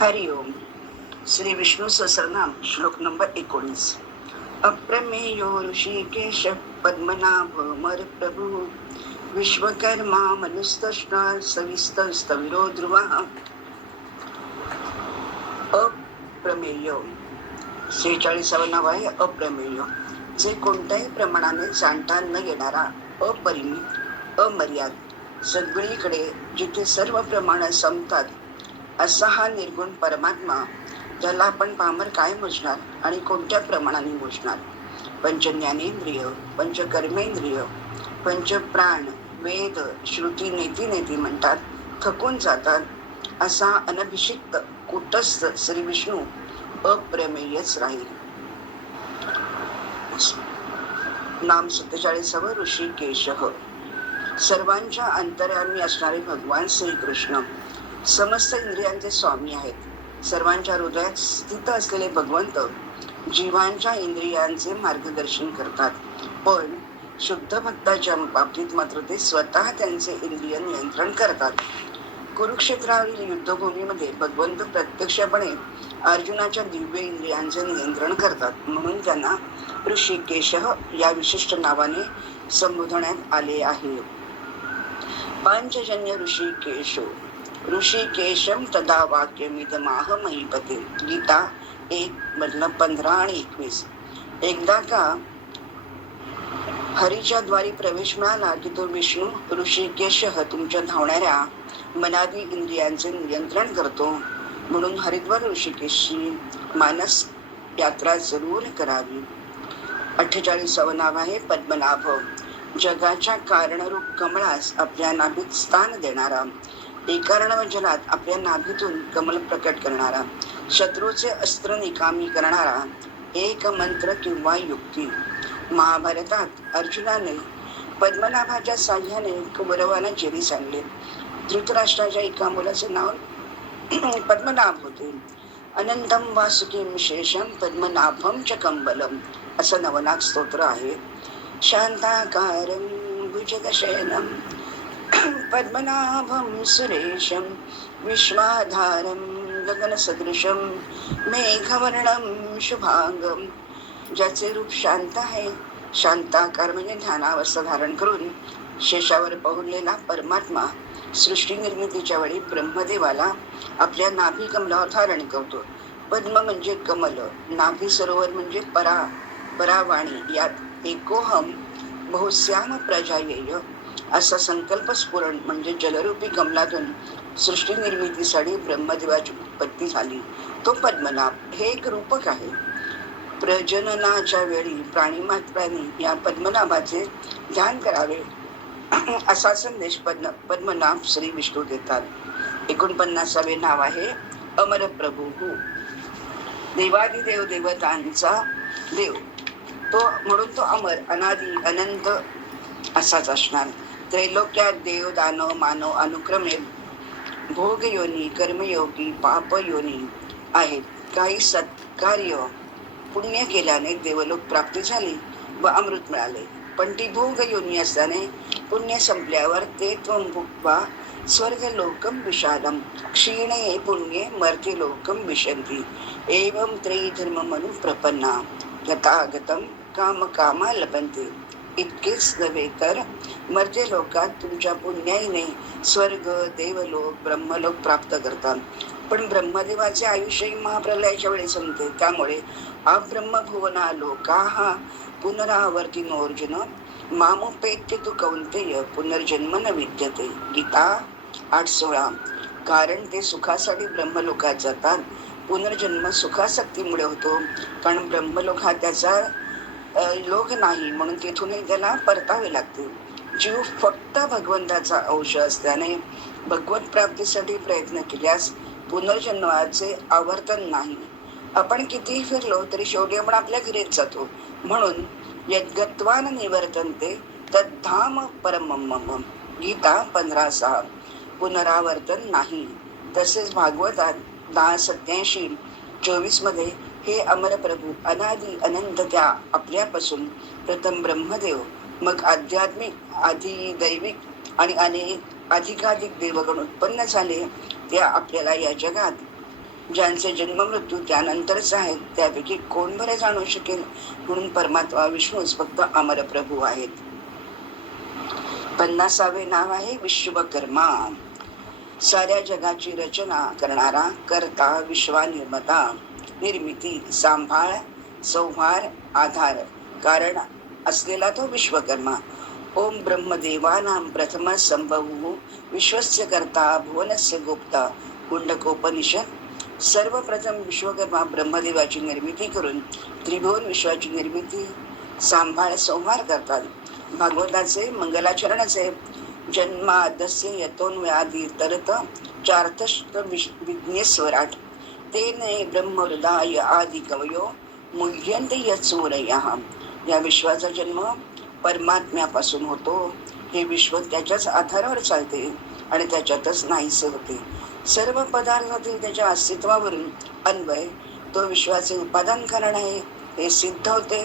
हरि ओम. श्री विष्णू सहस्रनाम श्लोक नंबर 19. अप्रमेयो ऋषिकेश पद्मनाभ मर प्रभु विश्वकर्मा मनुस्तष्ण सविस्तविरो ध्रुवा. अप्रमेय 46व नाव आहे अप्रमेय, जे कोणत्याही प्रमाणाने जाणता न येणारा, अपरिमित, अमर्याद, सगळीकडे जिथे सर्व प्रमाण संपतात असा हा निर्गुण परमात्मा, ज्याला आपण पामर काय मोजणार आणि कोणत्या प्रमाणाने मोजणार. पंचज्ञानेंद्रिय, पंचकर्मेंद्रिय, पंचप्राण, वेद, श्रुती नेती नेती म्हणतात, थकून जातात. असा अनभिषिक्त कुटस्थ श्री विष्णू अप्रमेयच राहील. नाम 47व ऋषिकेश. सर्वांच्या अंतर्यामी असणारे भगवान श्रीकृष्ण समस्त इंद्रियांचे स्वामी आहेत. सर्वांच्या हृदयात स्थित असलेले भगवंत जीवांच्या इंद्रियांचे मार्गदर्शन करतात, पण शुद्ध भक्ताच्या बाबतीत मात्र ते स्वतः त्यांचे इंद्रिय नियंत्रण करतात. कुरुक्षेत्रावरील युद्धभूमीमध्ये भगवंत प्रत्यक्षपणे अर्जुनाच्या दिव्य इंद्रियांचे नियंत्रण करतात, म्हणून त्यांना ऋषिकेश या विशिष्ट नावाने संबोधण्यात आले आहे. पांचजन्य ऋषिकेशो ऋषिकेशम तदा वाक्यमिदमाह महीपते. गीता 1:15 आणि 21. एकदा का हरीच्या द्वारी प्रवेश मिळाला की तो विष्णू ऋषिकेश तुमच्या धावणाऱ्या मनादी इंद्रियांचे नियंत्रण करतो, म्हणून हरिद्वार ऋषिकेशची मानस यात्रा जरूर करावी. 48व नाव आहे पद्मनाभ. जगाच्या कारणरूप कमळास आपल्या नाभीत स्थान देणारा, एकार्णव जलात आपल्या नाभीतून कमल प्रकट करणारा, शत्रूचे अस्त्र निकामी करणारा, एक मंत्र किंवा युक्ती. महाभारतात अर्जुनाने पद्मनाभाच्या साह्याने कौरवांना जेरीस आणले. धृतराष्ट्राच्या एका मुलाचे नाव पद्मनाभ होते. अनंतम वासुकीं शेषम पद्मनाभम च कंबलम असं नवनाथ स्तोत्र आहे. शांताकारं भुजगशयनं पद्मनाभं सुरेशं विश्वाधारं गगनसदृशं मेघवर्णं शुभांगं. ज्याचे रूप शांत आहे, शांताकार म्हणजे ध्यानावस्था धारण करून शेषावर पहुडलेला परमात्मा सृष्टी निर्मितीच्या वेळी ब्रह्मदेवाला आपल्या नाभी कमलावर धारण करतो. पद्म म्हणजे कमल, नाभी सरोवर म्हणजे परावाणी. यात एकोहम बहुश्याम प्रजायेय असा संकल्प स्फुरण म्हणजे जलरूपी कमलातून सृष्टी निर्मितीसाठी ब्रह्मदेवाची उत्पत्ती झाली. तो पद्मनाभ हे एक रूपक आहे. प्रजननाच्या वेळी प्राणीमात्रांनी या पद्मनाभाचे ध्यान करावे असा संदेश पद्मनाभ श्री विष्णू देतात. 49वे नाव आहे अमर प्रभू. देवादिदेव देवतांचा देव तो, म्हणून तो अमर, अनादी, अनंत असाच असणार. त्रैलोक्यात देव, दानव, मानव अनुक्रमे भोगयोनी, कर्मयोगी, पापयोनी आहेत. काही सत्कार्य पुण्य केल्याने देवलोक प्राप्ती झाली व अमृत मिळाले, पण ती भोगयोनी असल्याने पुण्य संपल्यावर ते त्वं भुक्त्वा स्वर्गलोकं विशालम क्षीणे पुण्ये मर्त्यलोकं विशन्ति. एवं त्रयीधर्ममनु प्रपन्ना यथागतं कामकामा लभन्ते. इतकेच नव्हे तर मर्त्यलोकात तुमच्या पुण्याईने स्वर्ग, देवलोक, ब्रह्मलोक प्राप्त करतात. पण ब्रह्मदेवाचे आयुष्य महाप्रलयाच्या वेळी संपते, त्यामुळे अब्रह्मभुवना लोकाः पुनरावर्तिनोऽर्जुन मामुपेत्य तु कौन्तेय पुनर्जन्म न विद्यते. गीता 8:16. कारण ते सुखासाठी ब्रह्मलोकात जातात. पुनर्जन्म सुखासक्तीमुळे होतो, कारण ब्रह्मलोक हा त्याचा लोक नाही, म्हणून तेथूनही त्याला परतावे लागते. जीव फक्त भगवंताचा अंश असल्याने भगवत प्राप्तीसाठी प्रयत्न केल्यास पुनर्जन्माचे आवर्तन नाही. आपण कितीही फिरलो तरी शेवटी आपण आपल्या घरीच जातो, म्हणून यद्गत्वान निवर्तन्ते तद्धाम परमम्. गीता 15:6. पुनरावर्तन नाही. तसेच भागवतात 10:87-24 मध्ये हे अमर प्रभू अनादी अनंत त्या आपल्यापासून प्रथम ब्रह्मदेव, मग आध्यात्मिक, आधी दैविक आणि अधिकाधिक देवगण उत्पन्न झाले. त्या आपल्याला या जगात ज्यांचे जन्म मृत्यू त्यानंतरच आहेत, त्यापैकी कोण बरे जाणू शकेल? म्हणून परमात्मा विष्णूच फक्त अमरप्रभू आहेत. 50वे नाव आहे विश्वकर्मा. साऱ्या जगाची रचना करणारा, करता, विश्वानिर्माता, निर्मिती, सांभाळ, संहार, आधार, कारण असलेला तो विश्वकर्मा. ओम ब्रह्मदेवानां प्रथम संभवू विश्वस्य कर्ता भुवनस्य गोप्ता. कुंडकोपनिषद. सर्वप्रथम विश्वकर्मा ब्रह्मदेवाची निर्मिती करून त्रिभुवन विश्वाची निर्मिती, सांभाळ, संहार करतात. भागवताचे मंगलाचरणाचे जन्मादस्य यतोन्व्याधी तरत चार्थश्च विघ्नेश्वराट तेने ब्रह्महृदाय आदि कवयो मुह्यन्ते यत्सूरयः. या विश्वाचा जन्म परमात्म्यापासून होतो. हे विश्व त्याच्याच आधारावर चालते आणि त्याच्यातच नाहीसे होते. सर्व पदार्थातील त्याच्या अस्तित्वावरून अन्वय तो विश्वाचे उपादान कारण आहे हे सिद्ध होते.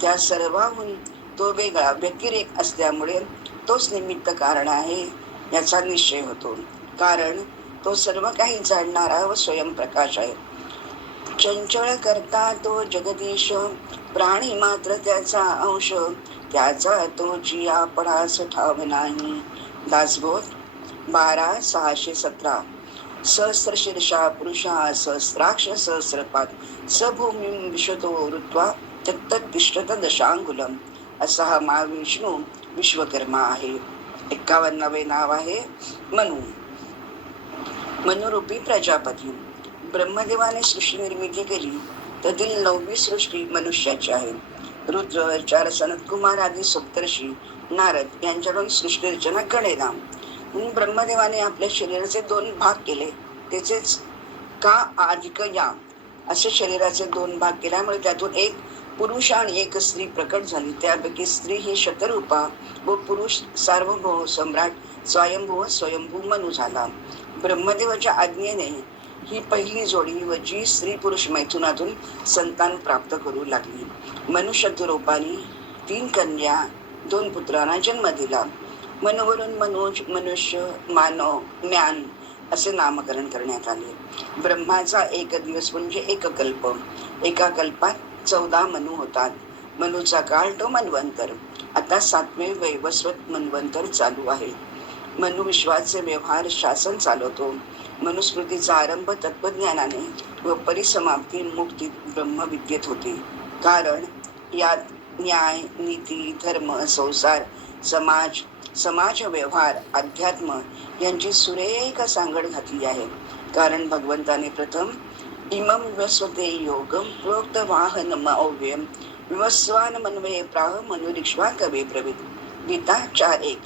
त्या सर्वाहून तो वेगळा व्यतिरेक असल्यामुळे तोच निमित्त कारण आहे याचा निश्चय होतो. कारण तो सर्व काही जाणणारा व स्वयंप्रकाश आहे. चंचळ करता तो जगदीश, प्राणी मात्र त्याचा अंश, त्याचा तो जी आपणास ठाव नाही. दासबोध 12:617. सहस्रशीर्षा पुरुषा सहस्राक्ष सहस्रपाद सभूमी विश्वतो ऋत्वा तत्तिष्ठत दशांगुलम. असा हा महाविष्णू विश्वकर्मा आहे. 51वे नाव आहे मनु. मनुरूपी प्रजापती. ब्रह्मदेवाने सृष्टी निर्मिती केली. त्यातील 9वी सृष्टी मनुष्याची आहे. रुद्र, 4 सनतकुमार आदी सप्तर्षी, नारद यांच्याकडून सृष्टी रचना कळेना. म्हणून ब्रह्मदेवाने आपल्या शरीराचे 2 भाग केले. त्याचेच का अधिक या असे शरीराचे 2 भाग केल्यामुळे त्यातून एक पुरुष आणि एक स्त्री प्रकट झाली. त्यापैकी स्त्री ही शतरूपा व पुरुष सार्वभौम सम्राट स्वयंभू मनु झाला. ब्रह्मदेवाच्या आज्ञेने ही पहिली जोडी व जी स्त्री पुरुष मैथुनातून संतान प्राप्त करू लागली. मनुष्यत्वरूपाने 3 कन्या 2 पुत्रांना जन्म दिला. मनवरून मनोज, मनुष्य, मानव, ज्ञान असे नामकरण करण्यात आले. ब्रह्माचा एक दिवस म्हणजे एक कल्प. एका कल्पात 14 मनु होतात. मनुचा काळ तो मन्वंतर. आता 7वे वैवस्वत मन्वंतर चालू आहे. मनु विश्वाचे व्यवहार शासन चालवतो. मनुस्मृतीचा आरंभ तत्वज्ञानाने व परिसमाप्ती मुक्तीत ब्रह्मविद्येत होते. कारण यात न्याय, नीती, धर्म, संसार, समाज व्यवहार, अध्यात्म यांची सुरेख सांगड घातली आहे. कारण भगवंताने प्रथम इमं विवस्वते योगम प्रोक्त वाहनम अव्ययम विवस्वान मन्वये प्राह मनुरिक्ष्वा कवे ब्रवीत. गीता 4:1.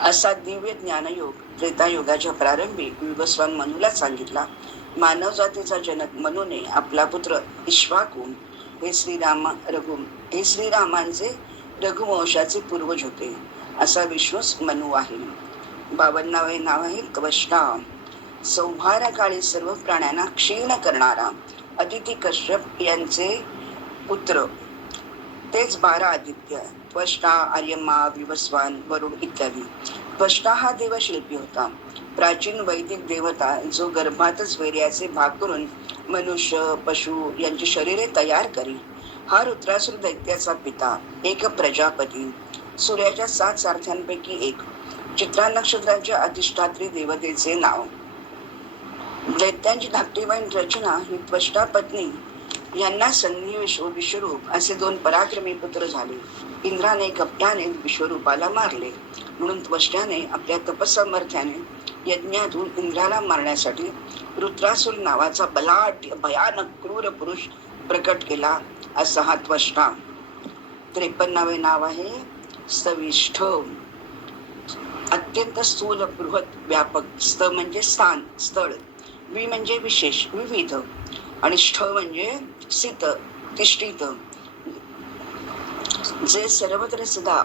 असा दिव्य ज्ञानयोग त्रेतायुगाच्या प्रारंभी विवस्वान मनुला सांगितला. मानव जातीचा जनक मनुने आपला पुत्र इक्ष्वाकू हे श्रीरामांचे रघुवंशाचे पूर्वज होते. असा विष्णूच मनु आहे. 52वे नाव आहे कवष्टा. संहार काळी सर्व प्राण्यांना क्षीण करणारा. अदिती कश्यप यांचे पुत्र तेच 12 आदित्य त्वष्टा, आर्यमा, विवस्वान, वरुण इत्यादी. त्वष्टा हा देवशिल्पी होता. प्राचीन वैदिक देवता जो गर्भातच वैर्याचे भाग करून मनुष्य, पशु यांची शरीरे तयार करी. हा रुद्रासुर दैत्याचा पिता, एक प्रजापती, सूर्याच्या 7 सारथ्यांपैकी एक. चित्रा नक्षत्राच्या अधिष्ठात्री देवतेचे नाव. दैत्यांची धाकटीवाईन रचना ही त्वष्टा पत्नी यांना संधी विश्वरूप असे 2 पराक्रमी पुत्र झाले. इंद्राने कपटाने विश्वरूपाला मारले. म्हणून त्वष्ट्याने आपल्या तपसामर्थ्याने यज्ञातून इंद्राला मारण्यासाठी रुद्रासुर नावाचा बलाढ्य भयानक क्रूर पुरुष प्रकट केला. असा हा त्वष्टा. 53वे नाव आहे स्तविष्ठ. अत्यंत स्थूल, बृहत, व्यापक. स्त म्हणजे स्थान, स्थळ. वि म्हणजे विशेष, विविध. आणि ष्ठ म्हणजे स्थित, तिष्ठित. जे सर्वत्र सदा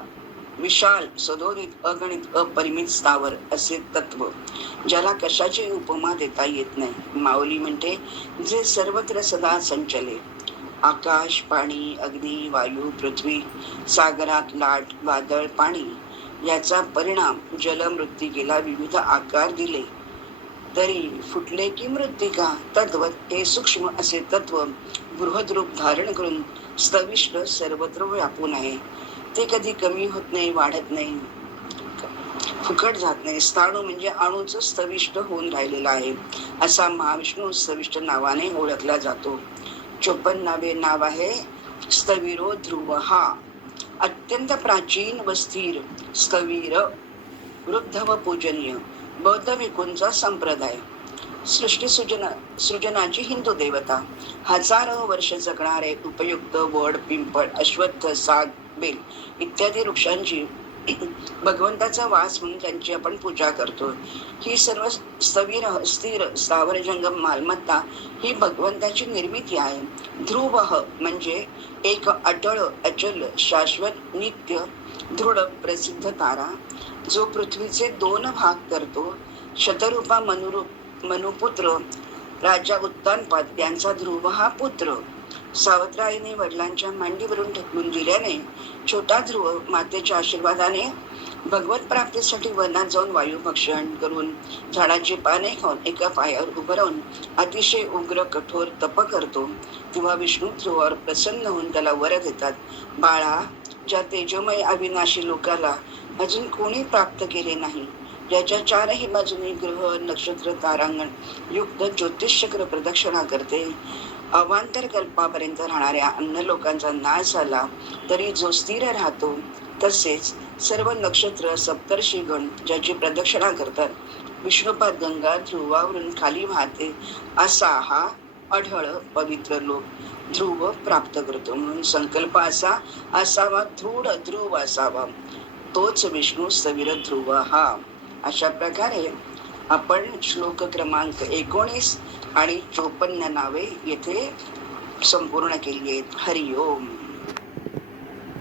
विशाल, सदोदित, अगणित, अपरिमित, स्थावर असे तत्व, ज्याला कशाची उपमा देता येत नाही. माऊली म्हणते जे सर्वत्र सदा संचले. आकाश, पाणी, अग्नी, वायू, पृथ्वी, सागरात लाट, वादळ, पाणी याचा परिणाम जलमृत्तिकेला विविध आकार दिले. तरी फुटले की मृत्तिका तद्वत हे सूक्ष्म असे तत्व बृहद रूप धारण करून स्तविष्ट सर्वत्र व्यापून आहे. ते कधी कमी होत नाही, वाढत नाही, फुकट जात नाही. स्थाणू म्हणजे अणूच स्तविष्ट होऊन राहिलेला आहे. असा महाविष्णू स्तविष्ट नावाने ओळखला जातो. 54 नाव आहे स्थविरो ध्रुव. हा अत्यंत प्राचीन व स्थिर स्थवीर, वृद्ध व पूजनीय बौद्ध भिक्खूंचा संप्रदाय. सृजनाची हिंदू देवता. हजारो वर्ष जगणारे उपयुक्त वड, पिंपळ, अश्वत्थ, साग, बेल इत्यादी वृक्षांची भगवंताचा वास म्हणून त्यांची आपण पूजा करतो. ही सर्व स्थविर, स्थिर, स्थावर, जंगम मालमत्ता ही भगवंताची निर्मिती आहे. ध्रुव म्हणजे एक अटळ, अचल, शाश्वत, नित्य, दृढ, प्रसिद्ध तारा, जो पृथ्वीचे 2 भाग करतो. शतरूपा मनुपुत्र राजा उत्तानपाद यांचा ध्रुव हा पुत्र. सावत्राईने वडिलांच्या मांडीवरून ढकलून दिल्याने छोटा ध्रुव मातेच्या आशीर्वादाने भगवत प्राप्तीसाठी वनात जाऊन वायुभक्षण करून झाडाची पाने खाऊन एका पायावर उभं राहून अतिशय उग्र कठोर तप करतो. तेव्हा विष्णू ध्रुवावर प्रसन्न होऊन त्याला वर देतात. बाळा, ज्या तेजोमय अविनाशी लोकाला अजून कोणी प्राप्त केले नाही, ज्याच्या 4ही बाजूनी ग्रह, नक्षत्र, तारांगण युक्त ज्योतिषचक्र प्रदक्षिणा करते, अवांतर कल्पापर्यंत राहणाऱ्या अन्य लोकांचा नाश झाला तरी जो स्थिर राहतो, तसेच सर्व नक्षत्र, सप्तर्षिगण ज्याची प्रदक्षिणा करतात, विष्णुपाद गंगा ध्रुवावरून खाली वाहते, असा हा अढळ पवित्र लोक ध्रुव प्राप्त करतो. म्हणून संकल्प असा असावा, दृढ ध्रुव असावा, तोच विष्णू स्थविर ध्रुव हा. अशा प्रकारे आपण श्लोक क्रमांक 19 आणि 54 नावे येथे संपूर्ण केली आहेत. हरिओम.